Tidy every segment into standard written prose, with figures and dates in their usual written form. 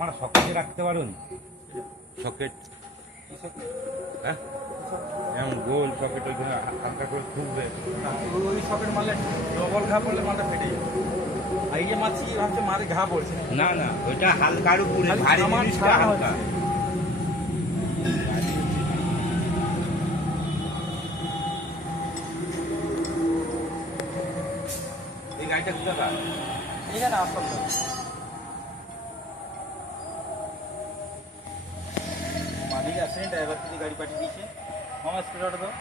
মানে সকেটে রাখতে পারুন সকেট হ্যাঁ এমন গোল সকেট ওইখানে হালকা করে খুলবে ওই সকেট মারলে ডবল ঘা পড়লে মালটা ফেটে যাবে। আর এই যে মাছি ভাবছে মারে ঘা পড়ছে না না ওইটা হালকার উপরে ভারী জিনিসটা হালকা এই গাড়িটা কোথাকার এখানে আসল মালিক আসেনি ড্রাইভার থেকে গাড়ি পাঠিয়ে দিয়েছে আমার স্পিড দাও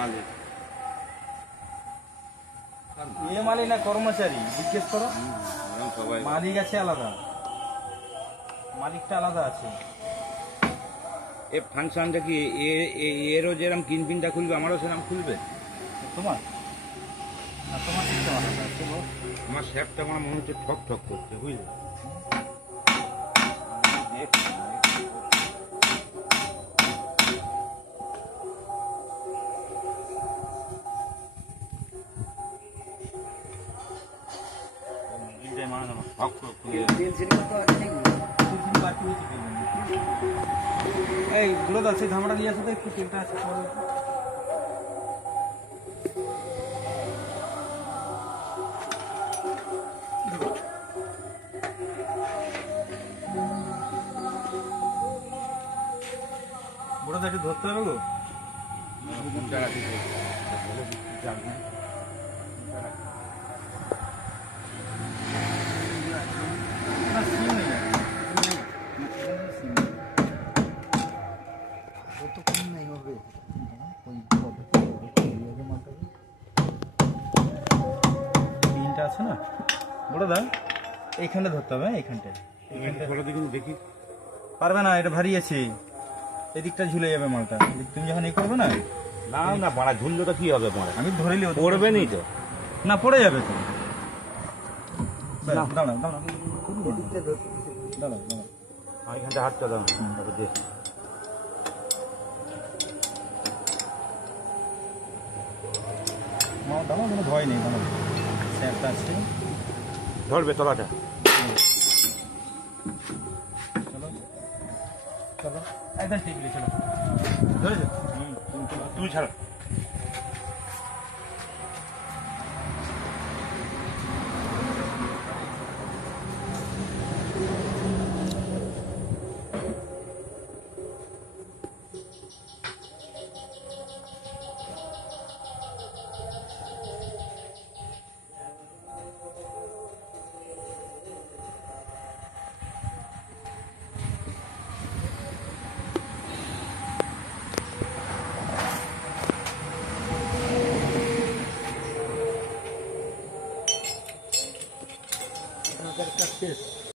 মালিক মালিক না কর্মচারী জিজ্ঞেস করো সবাই মালিক আছে আলাদা মালিকটা আলাদা আছে এ ফাংশনটা কি এরও যেরকম কিনপিনটা খুলবে আমারও সেরকম খুলবে তোমার না তোমার সিস্টেম আলাদা আছে আমার শ্যাপটা আমার মনে হচ্ছে ঠক ঠক করছে বুঝলে এই গুলো আছে ধামড়া নিয়ে আসো তো একটু তেলটা আছে বুড়োটা একটু ধরতে হবে গো তিনটা আছে না বড় দা এইখানটা ধরতে হবে এইখানটায় দেখি পারবে না এটা ভারী আছে এদিকটা ঝুলে যাবে মালটা তুমি যখন এই করবে না না না বাড়া ঝুললোটা কি হবে পরে আমি ধরিলে পড়বে নি তো না পড়ে যাবে তো দাঁড়াও দাঁড়াও দাঁড়াও দাঁড়াও এখানটা হাতটা দাও দাঁড়াও কোনো ভয় নেই দাঁড়াও স্যারটা আছে ধরবে তলাটা চলো চলো একদম টিকলি চলো ধরেছো তুমি ছাড়ো শেষ